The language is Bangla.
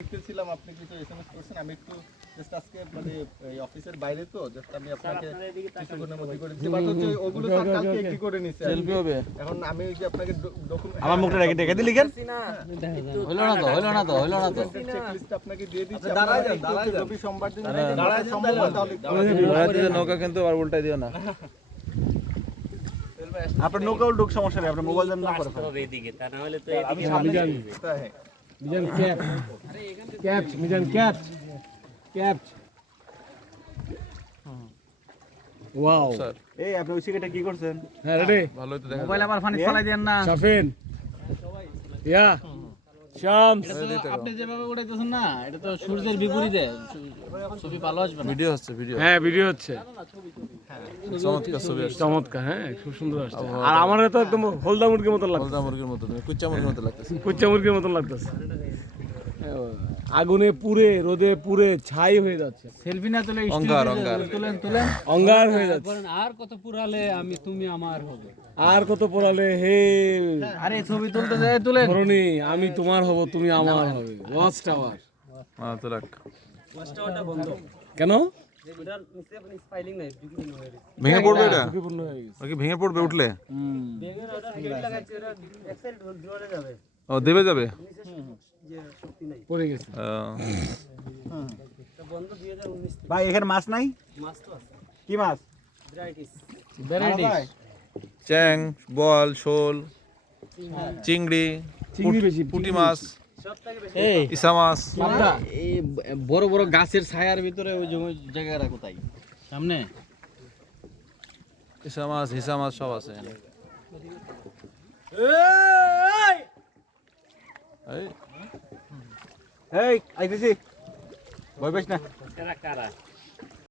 দেখতেছিলাম আপনি কিছু এসএমএস করছেন আমি একটু জাস্ট আজকে মানে এই অফিসের বাইরে তো জাস্ট আমি আপনাকে কিছুক্ষণের মধ্যে করে দিচ্ছি বাট হচ্ছে ওগুলো স্যার কালকে এগ্রি করে নিছে? সেলফি হবে। এখন আমি ওই যে আপনাকে ডকুমেন্ট আমার মুখটা রেখে রেখে দিলি কেন? হইল না তো হইল না তো হইল না তো। চেকলিস্ট আপনাকে দিয়ে দিচ্ছি। দাঁড়ায় যান, দাঁড়ায় যান। রবি সোমবার দিন দাঁড়ায় হয় তাহলে ওরা নৌকা কিন্তু আর উল্টাই দিও না। আপনার নৌকা উল্টুক সমস্যা নেই আপনার মোবাইল যেন না করে ফেলেন। এদিকে তা না হলে তো আমি সামনে হ্যাঁ। Mizan cap cap Mizan cap cap wow. এই আপনি ওই সিগারেটটা কি করছেন? হ্যাঁ রেডি ভালোই তো দেখা মোবাইল আমার ফানি ফলাই দেন না। সাফিন ইয়া। শামস। আপনি যেভাবে উড়াইতেছেন না এটা তো সূর্যের বিপরীতে। ছবি ভালো আসবে না? ভিডিও হচ্ছে ভিডিও হ্যাঁ ভিডিও হচ্ছে। চমৎকার ছবি আসছে। চমৎকার হ্যাঁ খুব সুন্দর আসছে। আর আমার তো একদম হলদা মুরগির মতন লাগছে হলদা মুরগির মতো তুমি কুচ্চা মুরগির মতো লাগতেছে। কুচ্চা মুরগির মতন লাগতেছে। আগুনে পুড়ে রোদে পুড়ে ছাই হয়ে যাচ্ছে। সেলফি না তুলে অঙ্গার অঙ্গার। তুলেন তুলেন। অঙ্গার হয়ে যাচ্ছে। বলেন আর কত পুরালে আমি তুমি আমার হবে? আর কত পড়ালে? হে। আরে ছবি তুলতে যায় তুলেন। ধরণী আমি তোমার হব তুমি আমার হবে। ওয়াচ টাওয়ার হ্যাঁ তো রাখ কেন? ভেঙে পড়বে এটা? হয়ে ভেঙে পড়বে উঠলে? ও দেবে যাবে? পড়ে গেছে। ভাই এখানে মাছ নাই? কি মাছ? চ্যাং বল শোল চিংড়ি চিংড়ি বেশি মাছ এই। ইসা মাছ। এই বড় বড় গাছের ছায়ার ভিতরে ওই জায়গাটা কোথায় সামনে? ইসা মাছ হিসা মাছ সব আছে। এই আইতেছি। ভয় পাইস না। কারা?